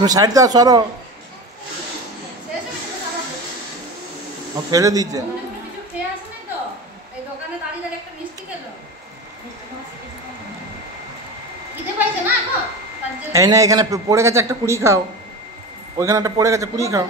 তুমি সাইড দাও, সরো। ফেলে দিচ্ছে। এই না, এখানে পড়ে গেছে একটা, কুড়ি খাও। ওইখানে একটা পড়ে গেছে, কুড়ি খাও।